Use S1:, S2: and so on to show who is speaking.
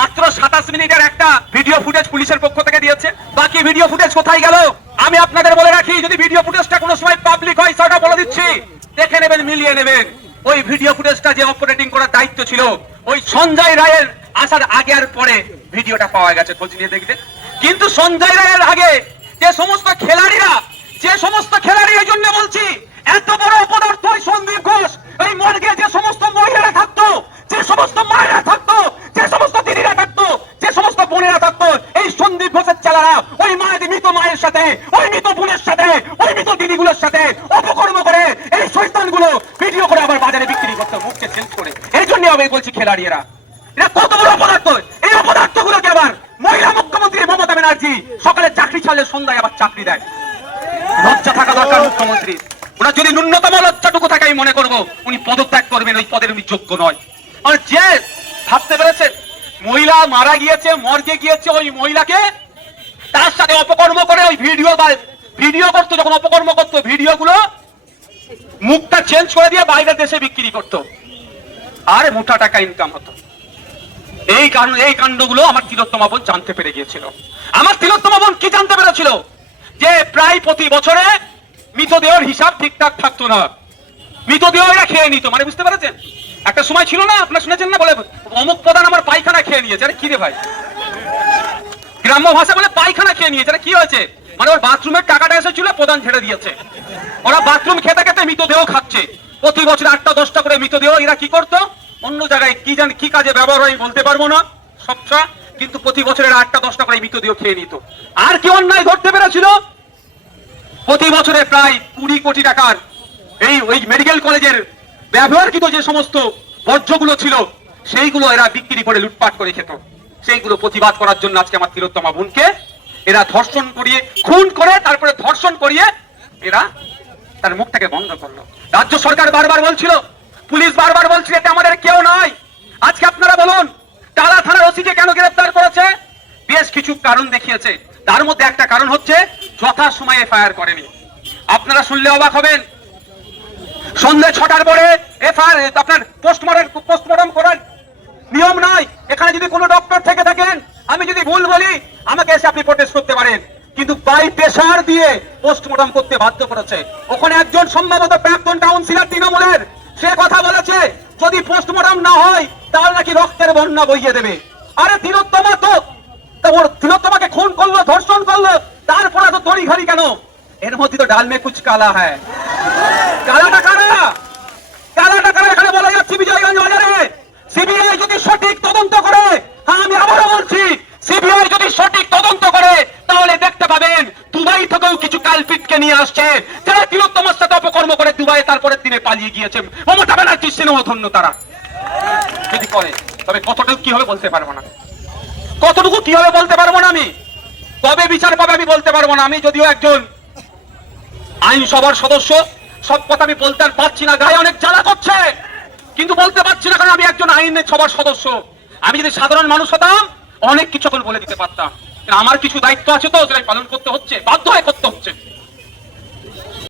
S1: মাত্র সাতাশ মিনিটের একটা ভিডিও ফুটেজ পুলিশের পক্ষ থেকে দিয়েছে। বাকি ভিডিও ফুটেজ কোথায় গেল? আমি আপনাদের বলে রাখি, যদি ভিডিও ফুটেজটা কোনো সময় পাবলিক হয়, সেটা বলে দিচ্ছি। দেখে নেবেন, মিলিয়ে নেবেন। ওই ভিডিও ফুটেজটা যে অপারেটিং করার দায়িত্ব ছিল, ওই সঞ্জয় রায়ের আসার আগে আর পরে ভিডিওটা পাওয়া গেছে, খোঁজ নিয়ে দেখতে কিন্তু সঞ্জয় রায়ের আগে যে সমস্ত খেলাড়িরা, যে সমস্ত খেলাড়ি এই জন্য বলছি এত বড় অপদার্থ ওই সন্দীপ ঘোষ এই মর্গে যে সমস্ত মহিলারা থাকতো যে সমস্ত মায়েরা থাকতো যে সমস্ত দিদিরা থাকতো যে সমস্ত বোনেরা থাকতো এই সন্দীপ ঘোষের চালারা ওই মায়ের মৃত সাথে ওই মৃত বোনের সাথে ওই মৃত দিদিগুলোর সাথে অপকর্ম করে এই শৈতানগুলো ভিডিও করে আবার বাজারে বিক্রি করতো মুখকে চেঞ্জ করে। এই জন্য আমি বলছি খেলাড়িরা এরা কত বড় অপদার্থ? এই অপদার্থ গুলোকে আবার মহিলা মুখ্যমন্ত্রী মমতা ব্যানার্জি সকালে চাকরি ছাড়লে সন্ধ্যায় আবার চাকরি দেয়। লজ্জা থাকা দরকার মুখ্যমন্ত্রী। ওনার যদি ন্যূনতম লজ্জাটুকু থাকে, আমি মনে করব উনি পদত্যাগ করবেন, ওই পদের উনি যোগ্য নয়। আর যে ভাবতে পেরেছে, মহিলা মারা গিয়েছে, মর্গে গিয়েছে, ওই মহিলাকে তার সাথে অপকর্ম করে ওই ভিডিও বা ভিডিও করতো, যখন অপকর্ম করতো ভিডিও গুলো মুখটা চেঞ্জ করে দিয়ে বাইরের দেশে বিক্রি করতো। আর মোটা টাকা ইনকাম হতো। এই কারণ, এই কাণ্ডগুলো আমার তিলোত্তমা বোন জানতে পেরে গিয়েছিল। আমার তিলোত্তমা বোন কি জানতে পেরেছিল? যে প্রায় প্রতি বছরে মৃতদেহর হিসাব ঠিকঠাক থাকতো না। মৃতদেহ এরা খেয়ে নিত মানে বুঝতে পেরেছেন? একটা সময় ছিল না, আপনার শুনেছেন না বলে, অমুক প্রধান আমার পায়খানা খেয়ে নিয়েছে। আরে কি রে ভাই? গ্রাম্য ভাষা বলে খেয়ে নিয়েছে। কি হয়েছে? মানে ওর বাথরুমের টাকাটা এসেছিল, প্রধান ছেড়ে দিয়েছে। ওরা বাথরুম খেতে খেতে মৃতদেহ খাচ্ছে। প্রতি বছর আটটা, দশটা করে মৃতদেহ এরা কি করতো? অন্য জায়গায় কি জানি, কি কাজে ব্যবহার হয় বলতে পারব না। সবটা কিন্তু প্রতি বছরের আটটা, দশটা করে মৃতদেহ খেয়ে নিত। আর কি অন্যায় ধরতে পেরেছিল? প্রতি বছরে প্রায় কুড়ি কোটি টাকার এই, ওই মেডিকেল কলেজের ব্যবহারকৃত যে সমস্ত বর্জ্যগুলো ছিল, সেইগুলো এরা বিক্রি করে লুটপাট করে খেত। সেইগুলো প্রতিবাদ করার জন্য আজকে আমার তিলোত্তমা বোনকে এরা ধর্ষণ করিয়ে, খুন করে, তারপরে ধর্ষণ করিয়ে এরা তার মুখটাকে বন্ধ করল। রাজ্য সরকার বারবার বলছিল, পুলিশ বারবার বলছিল এটা আমাদের কেউ নয় আজকে আপনারা বলুন, টালা থানার ওসিকে কেন গ্রেফতার করেছে? বেশ কিছু কারণ দেখিয়েছে। তার মধ্যে একটা কারণ হচ্ছে যথা সময়ে ফায়ার করেনি। আপনারা শুনলে অবাক হবেন। সন্ধ্যে ছটার পরে এফআইআর, আপনার পোস্টমর্টম পোস্টমর্টম করার নিয়ম নাই। এখানে যদি কোনো ডক্টর থেকে থাকেন, আমি যদি ভুল বলি আমাকে এসে আপনি প্রোটেস্ট করতে পারেন। কিন্তু বাই প্রেসার দিয়ে পোস্টমর্টম করতে বাধ্য করেছে। ওখানে একজন সম্ভবত প্রাক্তন কাউন্সিলর তৃণমূলের, সে কথা বলেছে, যদি পোস্টমর্টম না হয়, তাহলে নাকি রক্তের বন্যা বইয়ে দেবে। আরে তিলোত্তমা তো ওর খুন করল, ধর্ষণ করল, তারপরে তো তড়ি ঘড়ি কেন? এর মধ্যে তো ডাল মে কুচ কালা হ্যায়। কালাটা কারা? কালাটা কারা এখানে বলা যাচ্ছে বিজয়গঞ্জ বাজারে সিবিআই যদি সঠিক তদন্ত করে হ্যাঁ আমি আবারও বলছি সিবিআই যদি সঠিক তদন্ত করে তাহলে দেখতে পাবেন দুবাই থেকেও কিছু কালপিটকে নিয়ে আসছে। যারা তিলোত্তমার সাথে অপকর্ম করে দুবাই তারপরের দিনে পালিয়ে গিয়েছে। মমতা ব্যানার্জির সিনেমা ধন্য তারা। যদি করে, তবে কতটুকু কি হবে বলতে পারব না। কতটুকু কি হবে বলতে পারব না আমি? কবে বিচার পাবে আমি বলতে পারব না। আমি যদিও একজন আইনসভার সদস্য, সব কথা আমি বলতে আর পারছি না। গায়ে অনেক জ্বালা করছে। কিন্তু বলতে পারছি না কারণ আমি একজন আইনের সভার সদস্য। আমি যদি সাধারণ মানুষ হতাম, অনেক কিছু বলে দিতে পারতাম। আমার কিছু দায়িত্ব আছে তো, সেটা পালন করতে হচ্ছে, বাধ্য হয়ে করতে হচ্ছে।